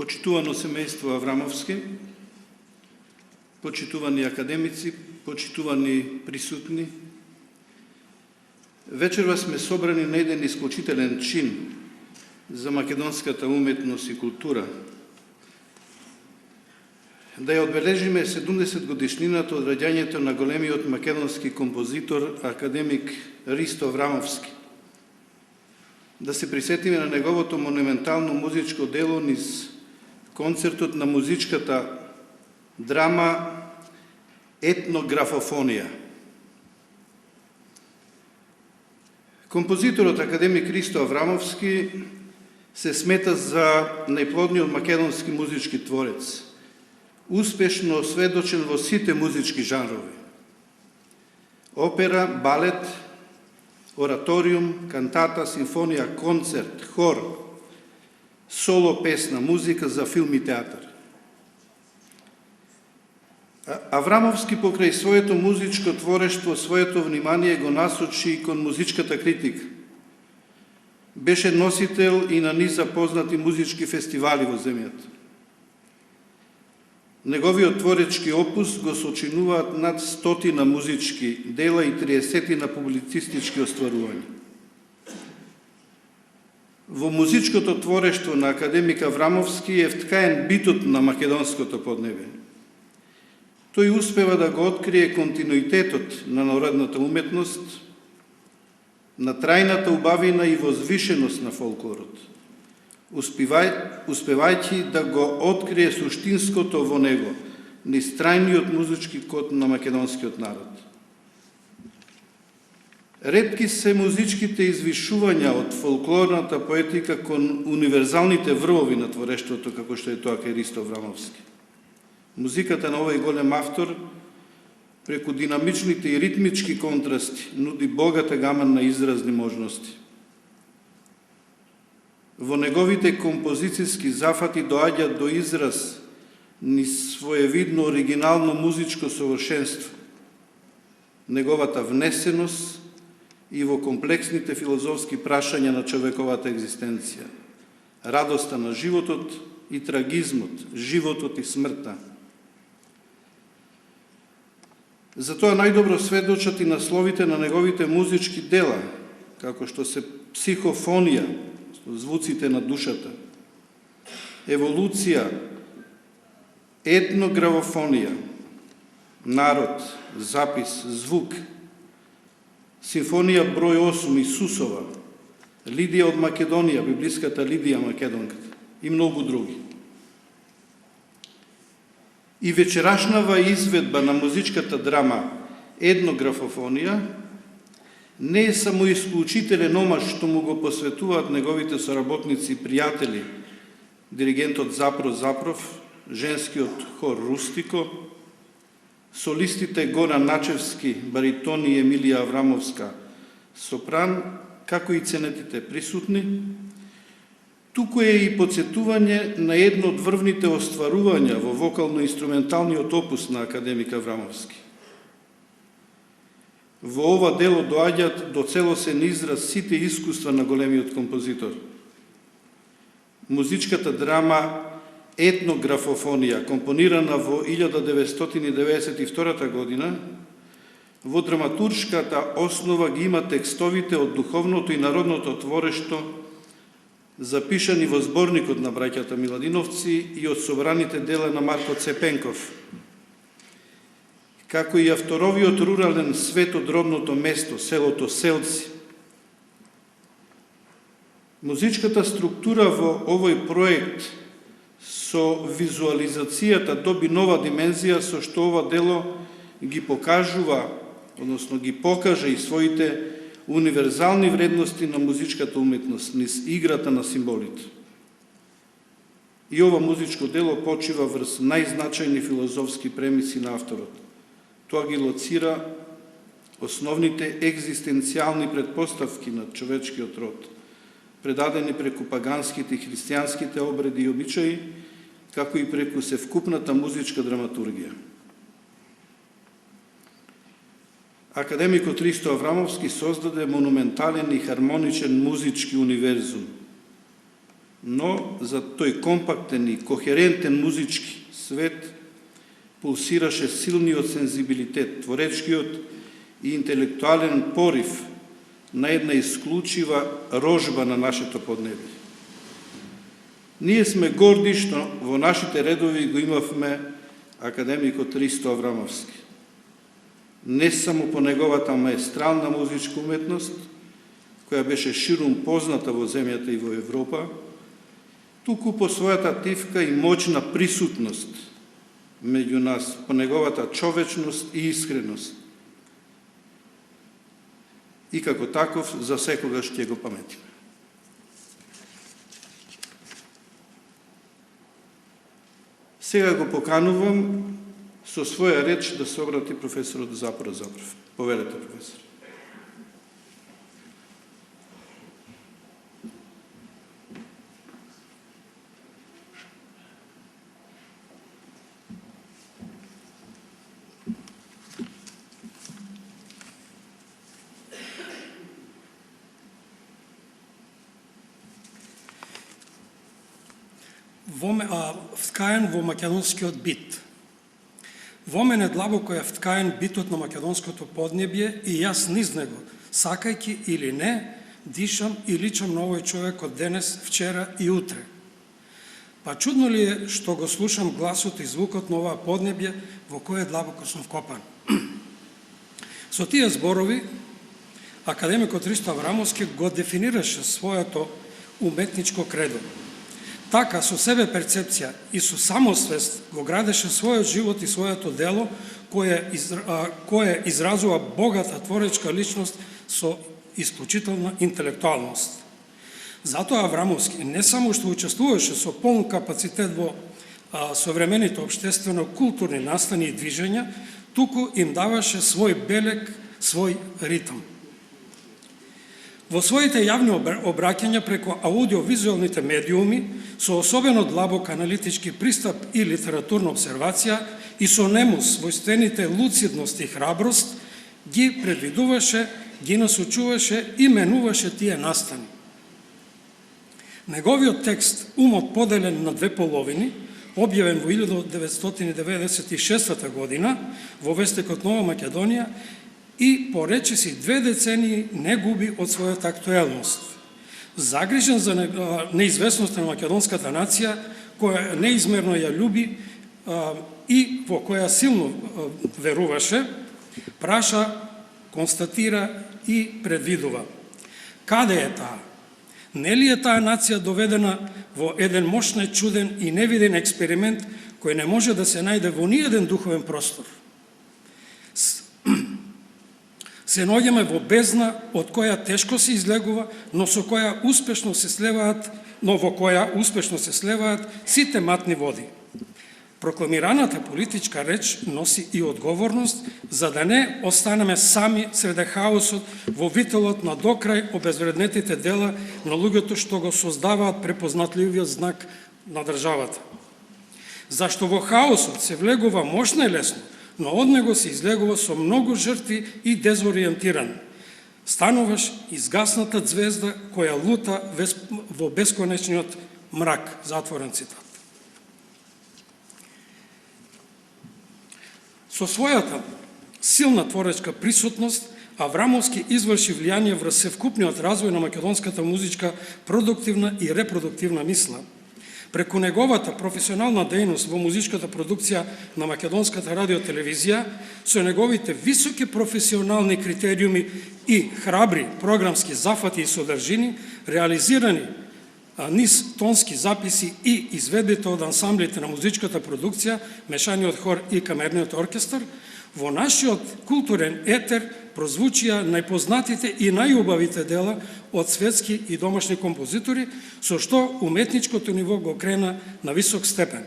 Почитувано семејство Аврамовски, почитувани академици, почитувани присутни, вечерва сме собрани на еден исклучителен чин за македонската уметност и култура. Да ја одбележиме 70 годишнината од раѓањето на големиот македонски композитор, академик Ристо Аврамовски. Да се присетиме на неговото монументално музичко дело низ концертот на музичката драма Етнографофонија. Композиторот академик Ристо Аврамовски се смета за најплодниот македонски музички творец, успешно осведочен во сите музички жанрови: опера, балет, ораториум, кантата, симфонија, концерт, хор, соло песна, музика за филм и театар. Аврамовски покрај своето музичко творештво своето внимание го насочи и кон музичката критика. Беше носител и на низ запознати музички фестивали во земјата. Неговиот творечки опус го сочинуваат над 100 музички дела и 30 публицистички остварувања. Во музичкото творештво на академик Аврамовски е вткаен битот на македонското поднебе. Тој успева да го открие континуитетот на народната уметност, на трајната убавина и возвишеност на фолклорот, успевајќи да го открие суштинското во него, низ трајниот музички код на македонскиот народ. Ретки се музичките извишувања од фолклорната поетика кон универзалните врвови на творештвото, како што е тоа кај Ристо Аврамовски. Музиката на овој голем автор, преку динамичните и ритмички контрасти, нуди богата гама на изразни можности. Во неговите композицијски зафати доаѓа до израз ни своевидно оригинално музичко совршенство, неговата внесеност и во комплексните филозофски прашања на човековата екзистенција, радоста на животот и трагизмот, животот и смртта. Затоа најдобро сведочат и насловите на неговите музички дела, како што се Психофонија, звуците на душата, Еволуција, Етнографофонија, Народ, запис, звук, Симфонија број 8 Исусова, Лидија од Македонија, библиската Лидија Македонката и многу други. И вечерашнава изведба на музичката драма Етнографофонија не е само исклучителен омаж што му го посветуваат неговите соработници и пријатели, диригентот Запро Запров, женскиот хор Рустико, солистите Горан Начевски, баритон и Емилија Аврамовска, сопран, како и ценетите присутни, туку е и подсетување на едно од врвните остварувања во вокално-инструменталниот опус на академик Аврамовски. Во ова дело доаѓаат до целосен израз сите искуства на големиот композитор. Музичката драма Етнографофонија, компонирана во 1992 година, во драматуршката основа ги има текстовите од духовното и народното творешто, запишани во зборникот на браќата Миладиновци и од собраните дела на Марко Цепенков, како и авторовиот рурален свет од родното место, селото Селци. Музичката структура во овој проект со визуализацијата доби нова димензија, со што ова дело ги покажува, односно ги покаже и своите универзални вредности на музичката уметност, низ играта на символите. И ова музичко дело почива врз најзначајни филозофски премиси на авторот. Тоа ги лоцира основните екзистенцијални предпоставки на човечкиот род, предадени преку паганските и христијанските обреди и обичаи, како и преку севкупната музичка драматургија. Академикот Ристо Аврамовски создаде монументален и хармоничен музички универзум. но за тој компактен и кохерентен музички свет пулсираше силниот сензибилитет, творечкиот и интелектуален порив на една исклучива рожба на нашето поднебие. Ние сме горди што во нашите редови го имавме академикот Ристо Аврамовски. Не само по неговата маестрална музичка уметност, која беше ширум позната во земјата и во Европа, туку по својата тивка и моćна присутност меѓу нас, по неговата човечност и искреност. И како таков, за секогаш ќе го паметиме. Сега го поканувам со своја реч да се обрати професорот Запора Запрев. Повелете, професор. Вткаен во македонскиот бит. Во мене длабоко е вткаен битот на македонското поднебје и јас низ него, сакајки или не, дишам и личам на овој човек од денес, вчера и утре. Па чудно ли е што го слушам гласот и звукот на оваа поднебје во кое длабоко сум вкопан. Со тие зборови, академикот Ристо Аврамовски го дефинираше своето уметничко кредо. Така, со себе перцепција и со самосвест го градеше својот живот и своето дело, кое изразува богата творечка личност со исклучителна интелектуалност. Затоа Аврамовски не само што учествуваше со полн капацитет во современите општествено-културни настани и движења, туку им даваше свој белег, свој ритм. Во своите јавни обраќања преку аудиовизуалните медиуми, со особено длабок аналитички пристап и литературна обсервација и со нему својствените луцидност и храброст, ги предвидуваше, ги насочуваше и менуваше тие настани. Неговиот текст "Умот поделен на две половини", објавен во 1996 година во вестникот Нова Македонија, и по речиси 2 децении не губи од својата актуелност. Загрижен за неизвестноста на македонската нација, која неизмерно ја љуби и во која силно веруваше, праша, констатира и предвидува. Каде е таа? Нели е таа нација доведена во еден мощен, чуден и невиден експеримент кој не може да се најде во ниеден духовен простор? Се наоѓаме во бездна од која тешко се излегува, но во која успешно се слеваат сите матни води. Прокламираната политичка реч носи и одговорност за да не останеме сами среде хаосот во вителот на докрај обезвреднетите дела на луѓето што го создаваат препознатливиот знак на државата. Зашто во хаосот се влегува мощно и лесно, но од него се излегува со многу жртви и дезориентиран. Стануваш изгасната звезда која лута во бесконечниот мрак. Затворен цитат. Со својата силна творечка присутност, Аврамовски изврши влијание врз севкупниот развој на македонската музичка продуктивна и репродуктивна мисла. Преку неговата професионална дејност во музичката продукција на македонската радиотелевизија, со неговите високи професионални критериуми и храбри програмски зафати и содржини, реализирани низ тонски записи и изведбите од ансамблите на музичката продукција, мешаниот хор и камерниот оркестар, во нашиот културен етер прозвучија најпознатите и најубавите дела од светски и домашни композитори, со што уметничкото ниво го крена на висок степен.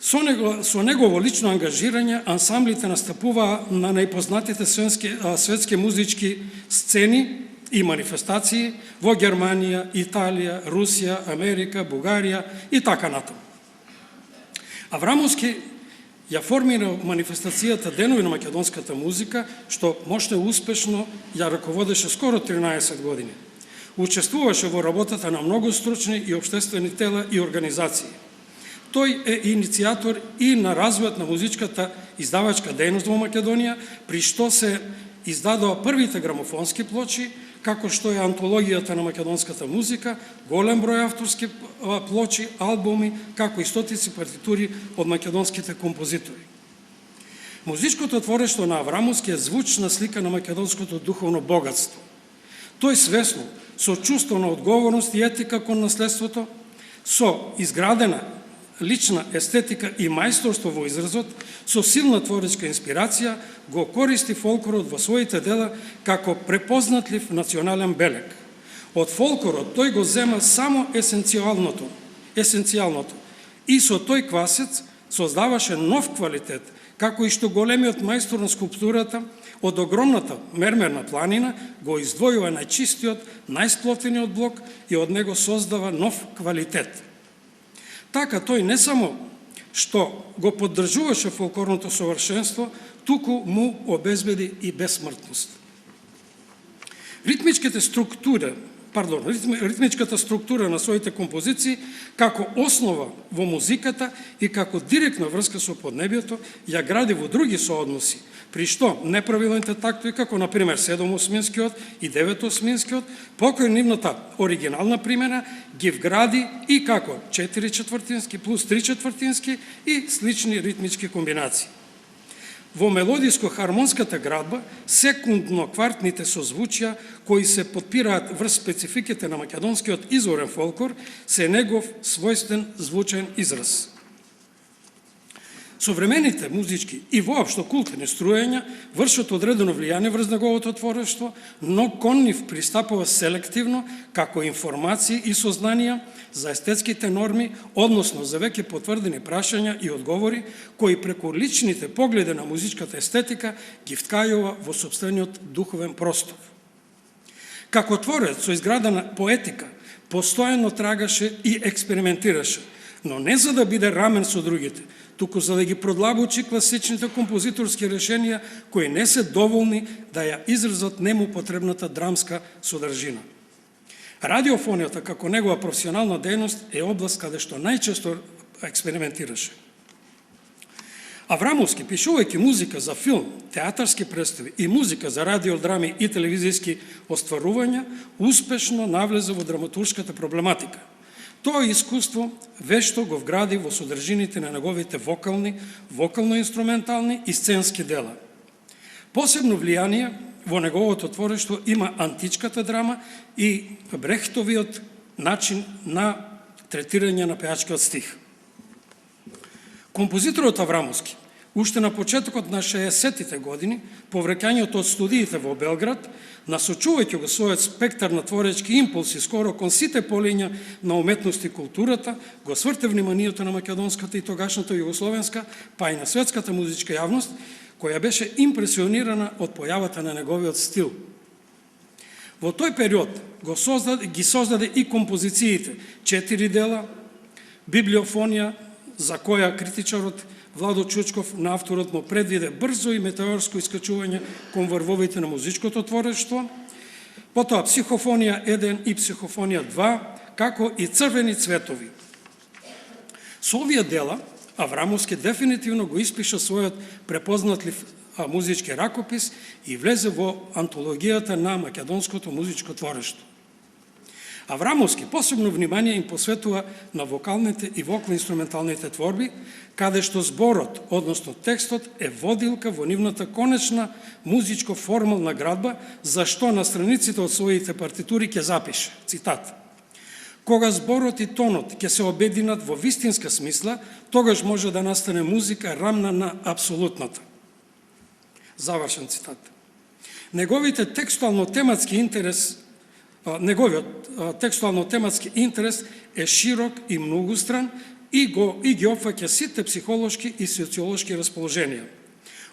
Со негово лично ангажирање, ансамблите настапуваа на најпознатите светски музички сцени и манифестации во Германија, Италија, Русија, Америка, Бугарија и така натаму. Аврамовски ја формира манифестацијата Денови на македонската музика, што мощно успешно ја раководеше скоро 13 години. Учествуваше во работата на многу стручни и обштествени тела и организации. Тој е иницијатор и на развојот на музичката издавачка дејност во Македонија, при што се издадоа првите грамофонски плочи, како што е антологијата на македонската музика, голем број авторски плочи, албуми, како и стотици партитури од македонските композитори. Музичкото творештво на Аврамовски е звучна слика на македонското духовно богатство. Тој свесно, со чувство на одговорност и етика кон наследството, со изградена лична естетика и мајсторство во изразот, со силна творечка инспирација, го користи фолклорот во своите дела како препознатлив национален белег. Од фолклорот тој го зема само есенцијалното и со тој квасец создаваше нов квалитет, како и што големиот мајстор на скулптурата од огромната мермерна планина го издвојува најчистиот, најсплотениот блок и од него создава нов квалитет. Така тој не само што го поддржуваше фолклорното совршенство, туку му обезбеди и бесмртност. Ритмичката структура на своите композиции како основа во музиката и како директна врска со поднебието ја гради во други соодноси, при што неправилните тактови, како например 7/8 и 9/8, покрај нивната оригинална примена, ги вгради и како 4/4 плюс 3/4 и слични ритмички комбинации. Во мелодиско-хармонската градба, секундно-квартните созвучија, кои се подпираат врз спецификите на македонскиот изворен фолклор, се негов својствен звучен израз. Современите музички и воопшто културни струења вршат одредено влијание врз неговото творештво, но кон нив пристапува селективно како информации и сознанија за естетските норми, односно за веќе потврдени прашања и одговори, кои преку личните погледи на музичката естетика ги вткајува во сопствениот духовен простор. Како творец со изградена поетика, постојано трагаше и експериментираше, но не за да биде рамен со другите, туку за да ги продлабочи класичните композиторски решенија кои не се доволни да ја изразат нему потребната драмска содржина. Радиофонијата како негова професионална дејност е област каде што најчесто експериментираше. Аврамовски, пишувајќи музика за филм, театарски представи и музика за радиодрами и телевизијски остварувања, успешно навлезе во драматуршката проблематика. Тоа искуство вешто го вгради во содржините на неговите вокални, вокално-инструментални и сценски дела. Посебно влијание во неговото творештво има античката драма и Брехтовиот начин на третирање на пејачкиот стих. Композиторот Аврамовски, уште на почетокот на 60-тите години, по враќањето од студиите во Белград, насочувајќи го својот спектар на творечки импулси скоро кон сите полиња на уметност и културата, го сврте вниманието на македонската и тогашната југословенска, па и на светската музичка јавност, која беше импресионирана од појавата на неговиот стил. Во тој период ги создаде и композициите 4 дела, библиофонија, за која критичарот Владо Чучков на авторот му предвиде брзо и метеорско искачување кон врвовите на музичкото творештво, потоа Психофонија 1 и Психофонија 2, како и Црвени цветови. Со овие дела, Аврамовски дефинитивно го испиша својот препознатлив музички ракопис и влезе во антологијата на македонското музичко творештво. Аврамовски посебно внимание им посветува на вокалните и вокално-инструменталните творби, каде што зборот, односно текстот, е водилка во нивната конечна музичко-формална градба, за што на страниците од своите партитури ќе запише, цитат: "Кога зборот и тонот ќе се обединат во вистинска смисла, тогаш може да настане музика рамна на апсолутната." Завршен цитат. Неговиот текстуално-тематски интерес е широк и многустран и ги опфаќа сите психолошки и социолошки расположенија.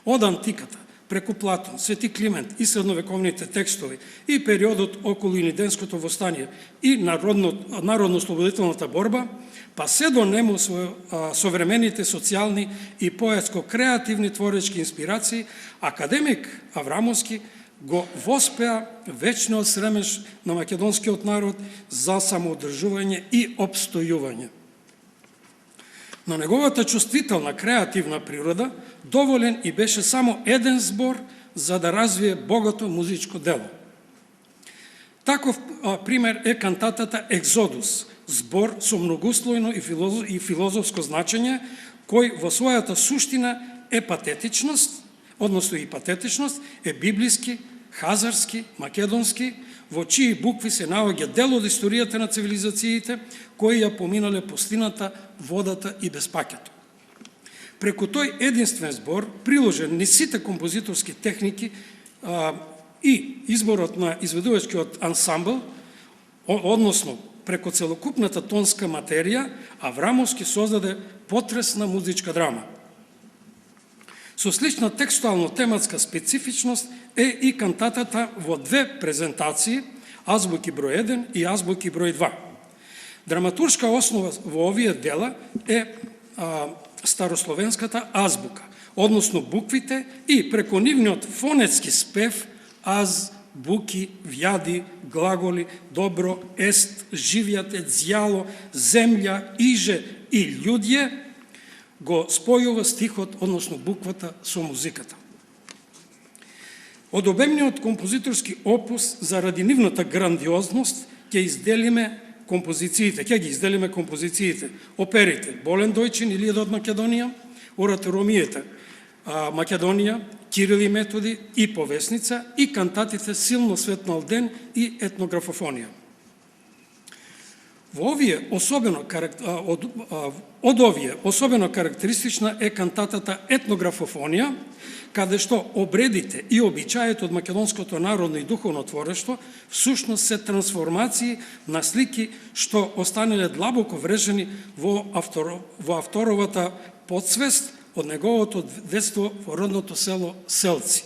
Од антиката, преку Платон, Свети Климент и средновековните текстови и периодот околу Илиденското востание и народно-слободителната борба, па се до нему современите социјални и поетско-креативни творечки инспирации, академик Аврамовски го воспеа вечниот сремеш на македонскиот народ за самоодржување и обстојување. На неговата чувствителна, креативна природа доволен и беше само еден збор за да развие богато музичко дело. Таков пример е кантатата Екзодус, збор со многуслојно и филозофско значење, кој во својата суштина е патетичност, односно и патетичност, е библиски, хазарски, македонски, во чии букви се наоѓа дел од историјата на цивилизациите кои ја поминале пустината, водата и безпаќето. Преку тој единствен збор, приложен низ сите композиторски техники и изборот на изведувачкиот ансамбл, односно преку целокупната тонска материја, Аврамовски создаде потресна музичка драма. Со слична текстуално-тематска специфичност е и кантатата во две презентации, азбуки број 1 и азбуки број 2. Драматуршка основа во овие дела е старословенската азбука, односно буквите и преку нивниот фонетски спев, аз, буки, вјади, глаголи, добро, ест, живјате, зјало, земја, иже и људје, го спојува стихот, односно буквата, со музиката. Од обемниот композиторски опус, заради нивната грандиозност, ќе ги изделиме композициите, оперите Болен Дојчин, Илијада од Македонија, ораторомијата Македонија, Кирил и Методи и Повесница и кантатите Силно светнал ден и Етнографофонија. Од овие особено карактеристична е кантатата Етнографофонија, каде што обредите и обичаите од македонското народно и духовно творештво всушност се трансформации на слики што останале длабоко врежени во авторовата подсвест од неговото детство во родното село Селци.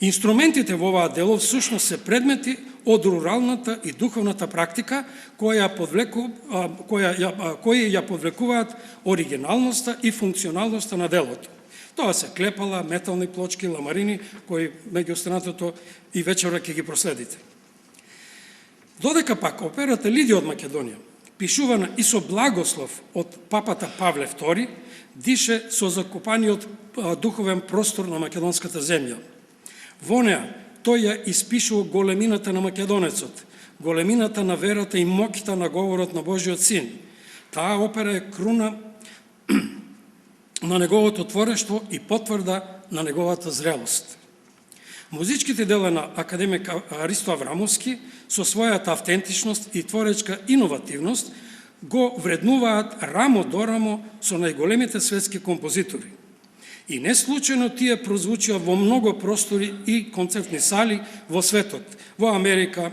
Инструментите во оваа дело всушност се предмети од руралната и духовната практика кои ја подвлекуваат оригиналноста и функционалноста на делото. Тоа се клепала, метални плочки, ламарини, кои меѓу останатото и вечера ќе ги проследите. Додека пак операта Лидија од Македонија, пишувана и со благослов од папата Павле II, дише со закопаниот духовен простор на македонската земја. Во неа тој ја испишува големината на македонецот, големината на верата и моќта на говорот на Божиот Син. Таа опера е круна на неговото творештво и потврда на неговата зрелост. Музичките дела на академик Ристо Аврамовски со својата автентичност и творечка иновативност го вреднуваат рамо до рамо со најголемите светски композитори. И не случајно тие прозвучија во многу простори и концертни сали во светот, во Америка,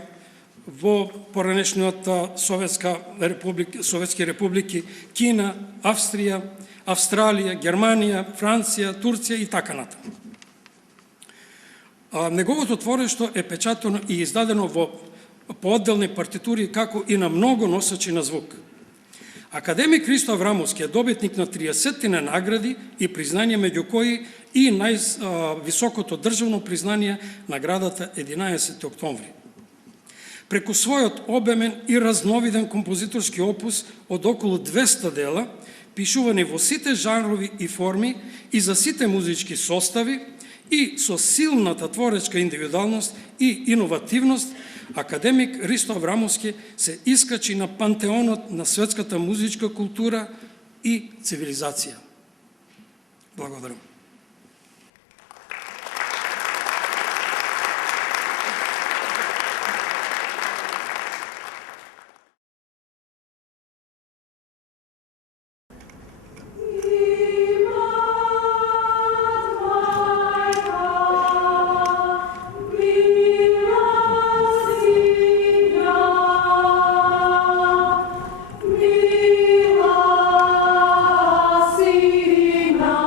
во поранешниот Советски републики, Кина, Австрија, Австралија, Германија, Франција, Турција и така натаму. Неговото творештво е печатено и издадено во поодделни партитури, како и на многу носачи на звук. Академик Христо Аврамовски е добитник на 30 награди и признање, меѓу кои и највисокото државно признание, наградата 11 октомври. Преку својот обемен и разновиден композиторски опус од околу 200 дела, пишувани во сите жанрови и форми и за сите музички состави и со силната творечка индивидуалност и иновативност, академик Ристо Аврамовски се искачи на пантеонот на светската музичка култура и цивилизација. Благодарам. Sina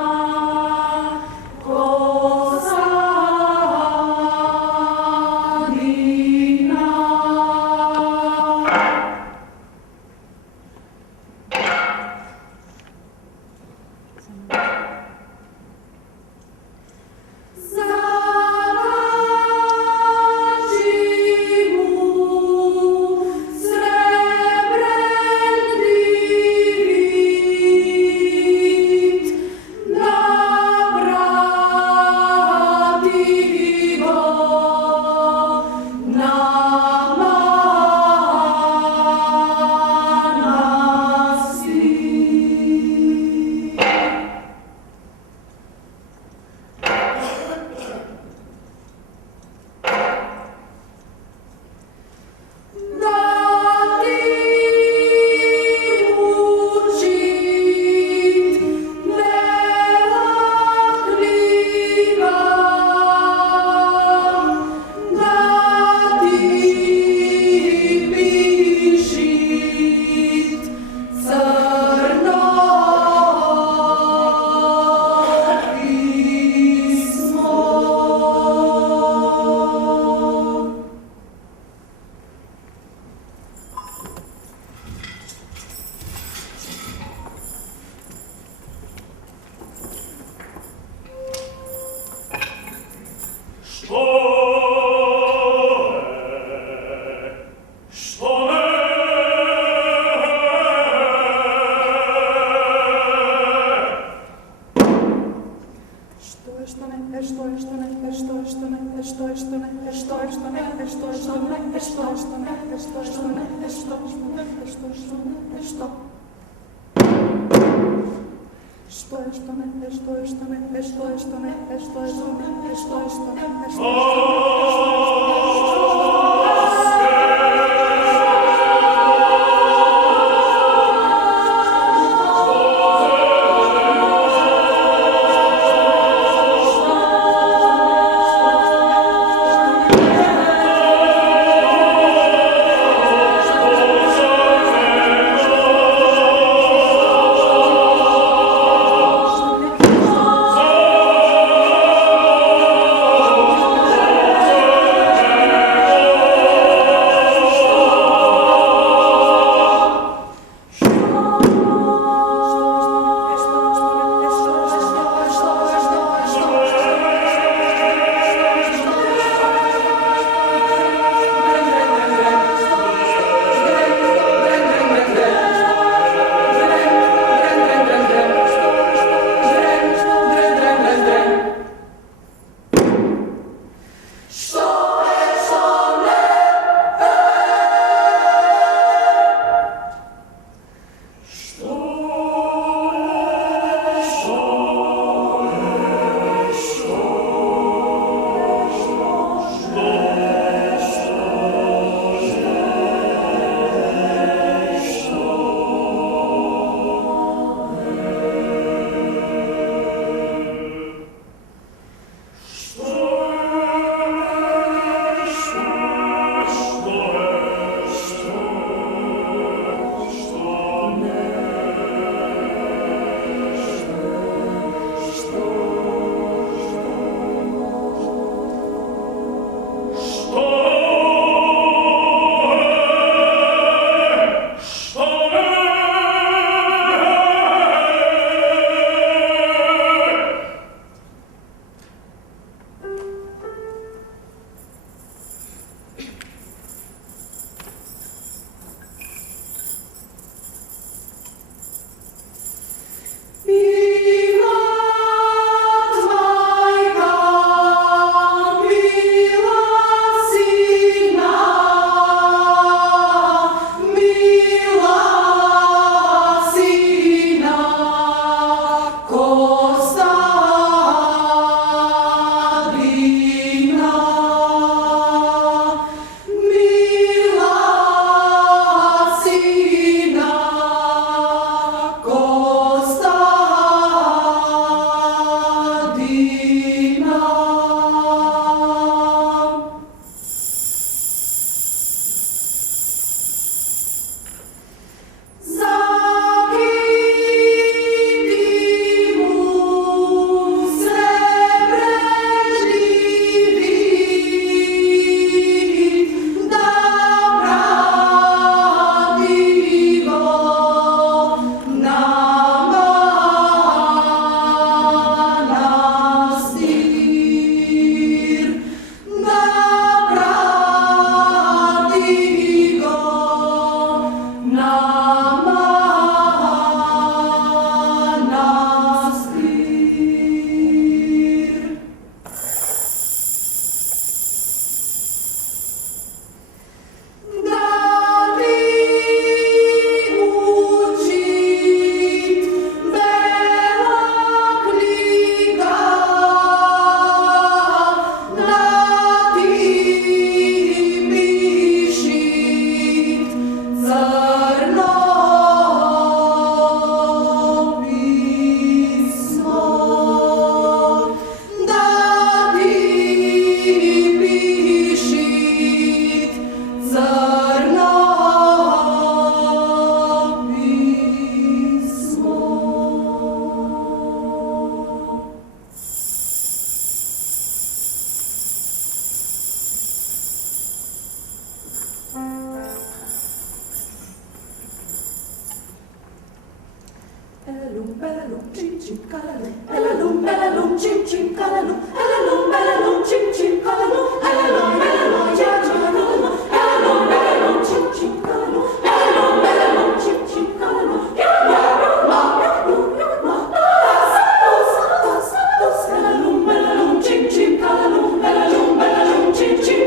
Chim chim,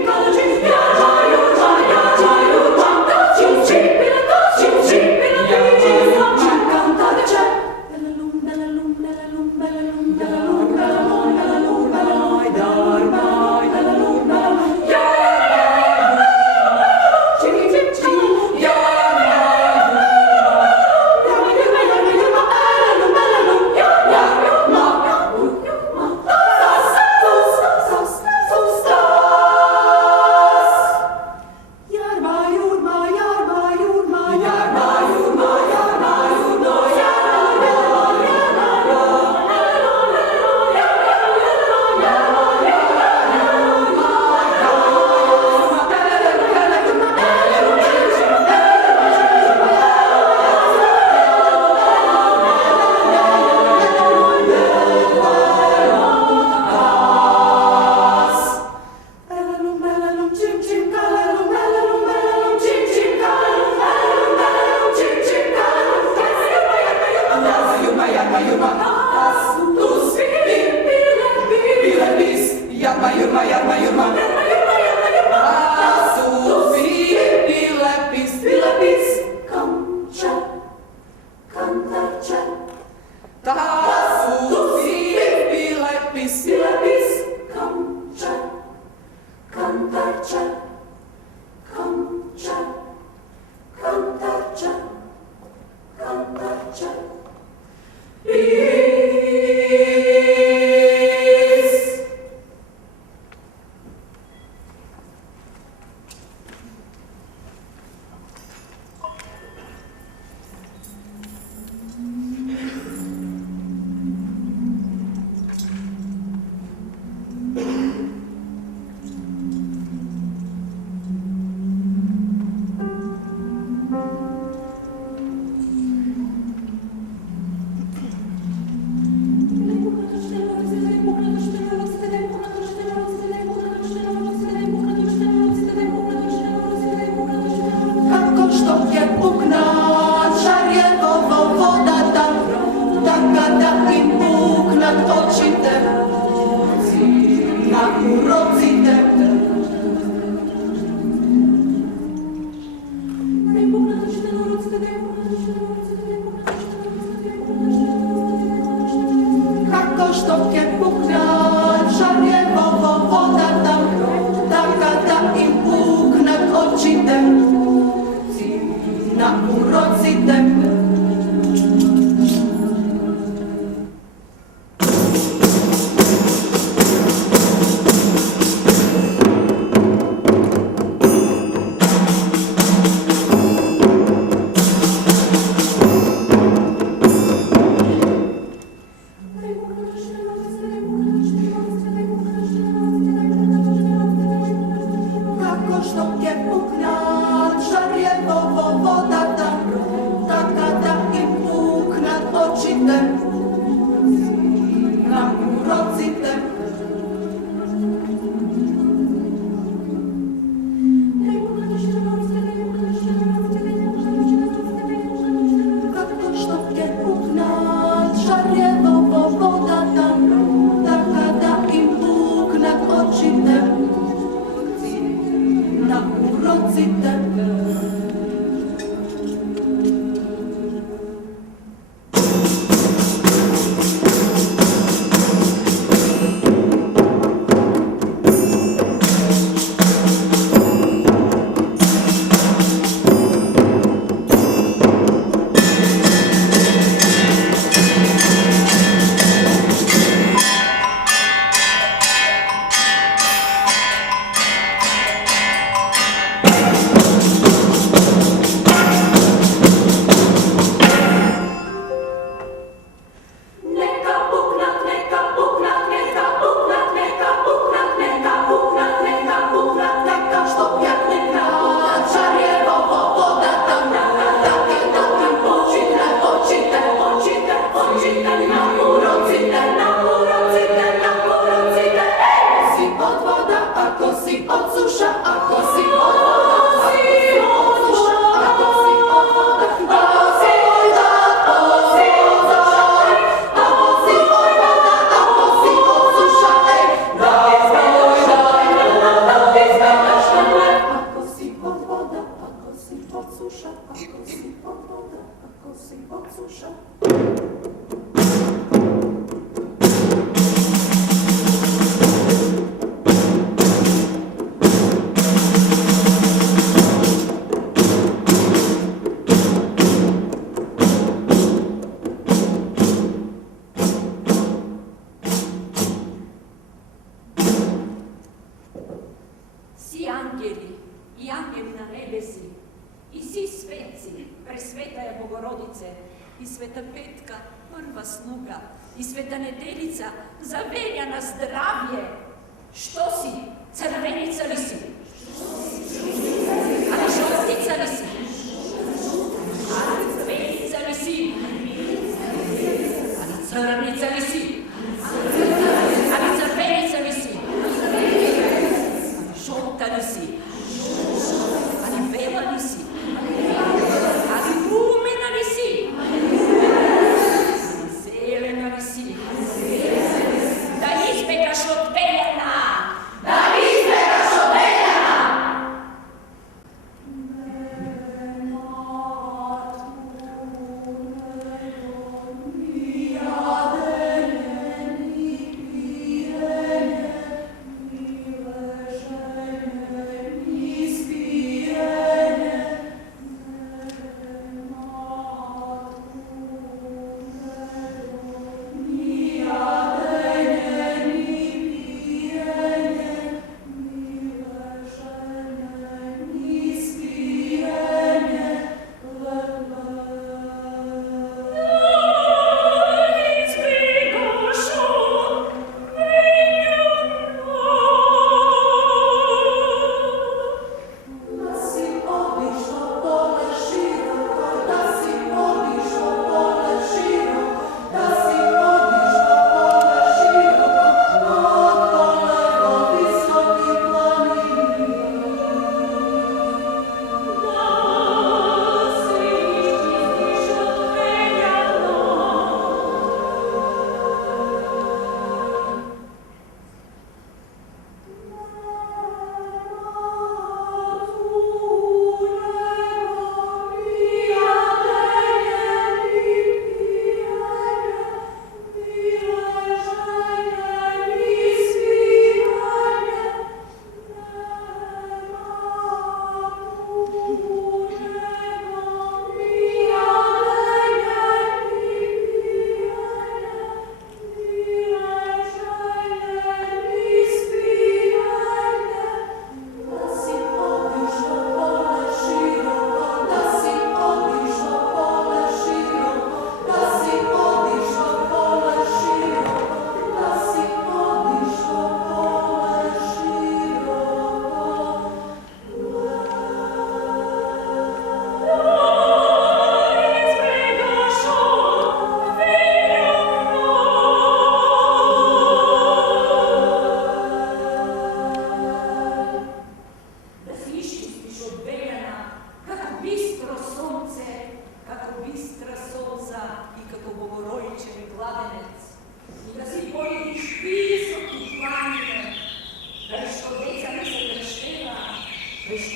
Da izbega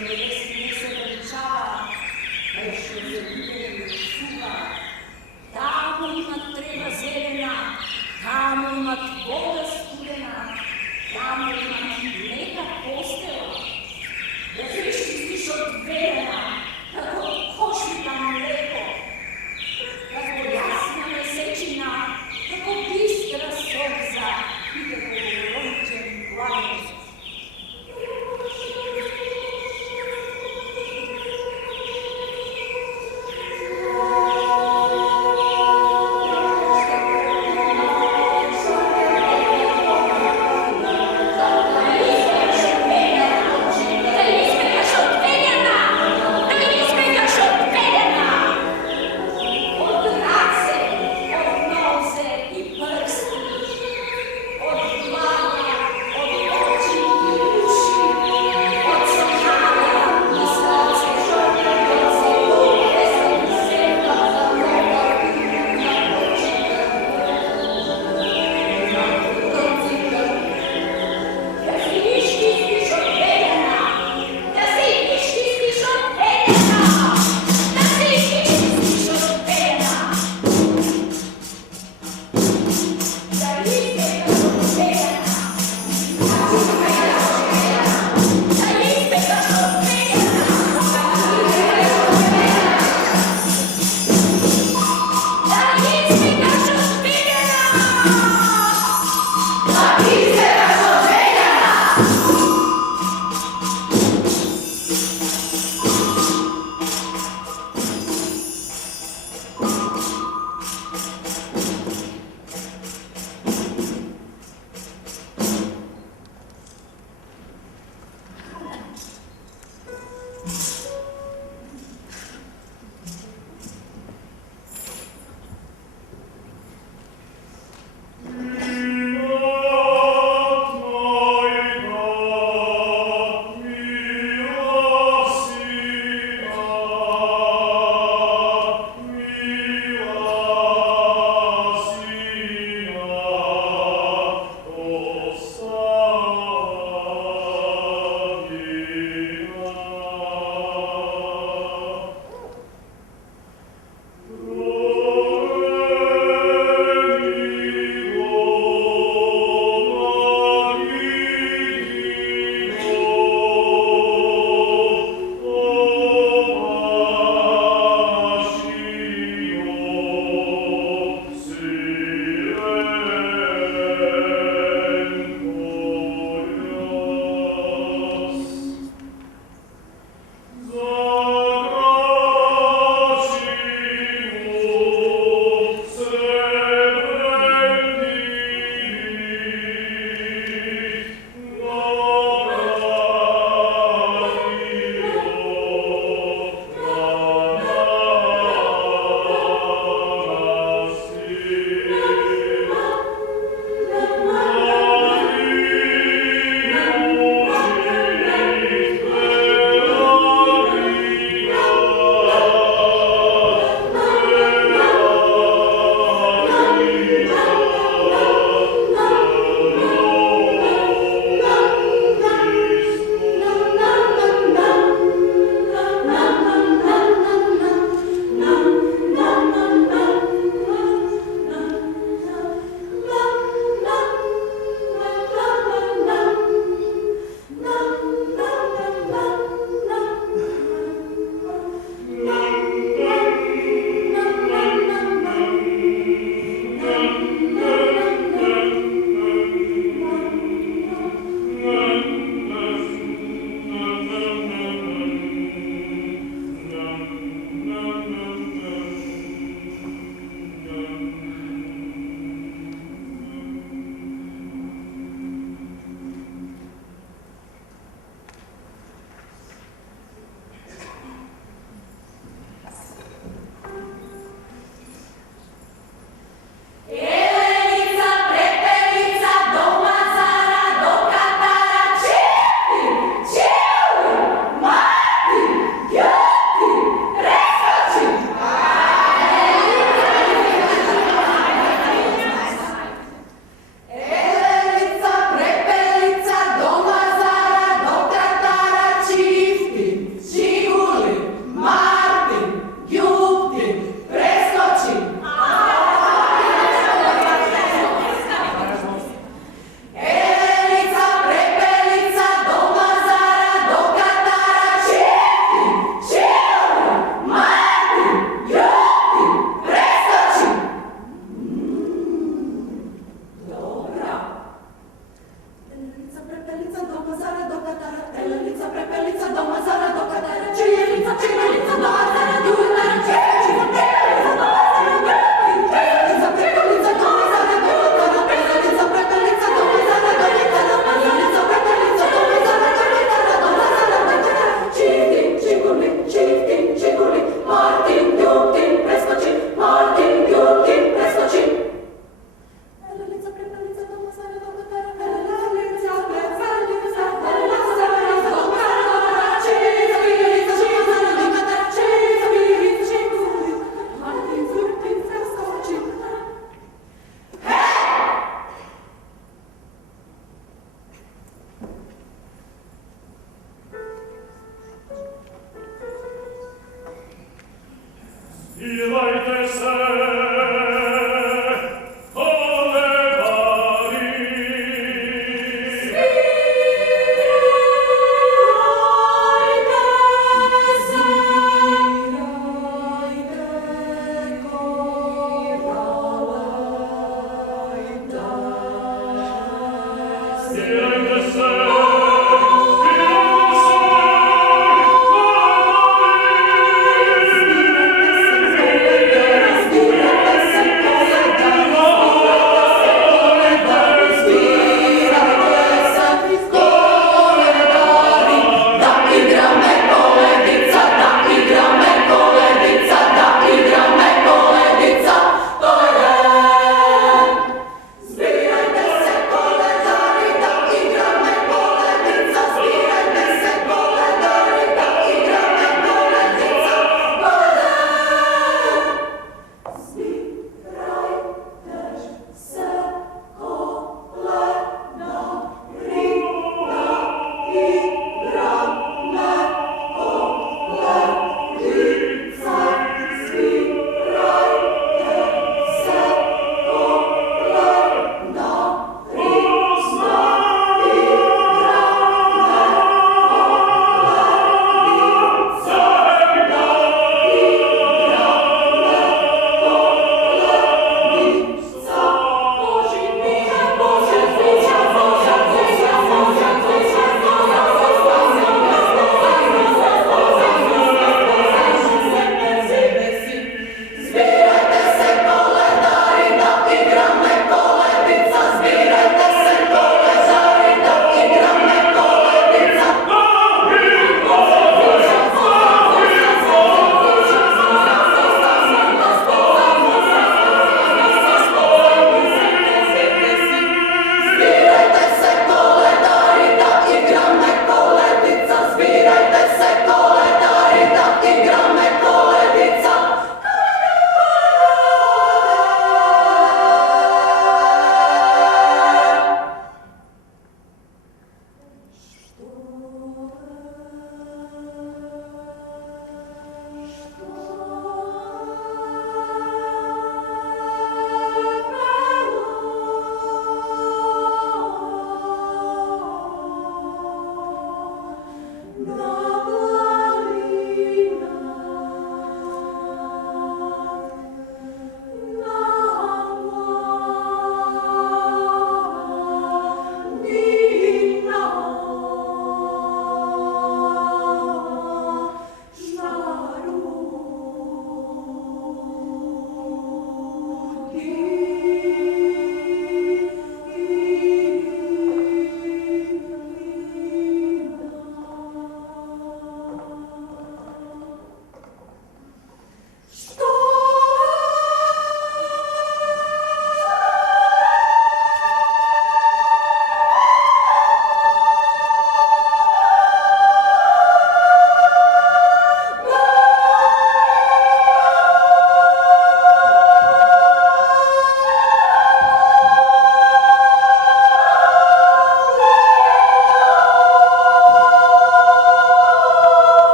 не се величава, а ще забиде сува. Таму имат трева зелена, таму имат вода студена, таму имат мека постела. Да вришки стишот верена, како кошмика млеко, како јасна месечина, како бистра сопза и како рончен гладец.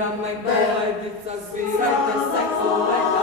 Sviramo i bojica, svirajte se kolega.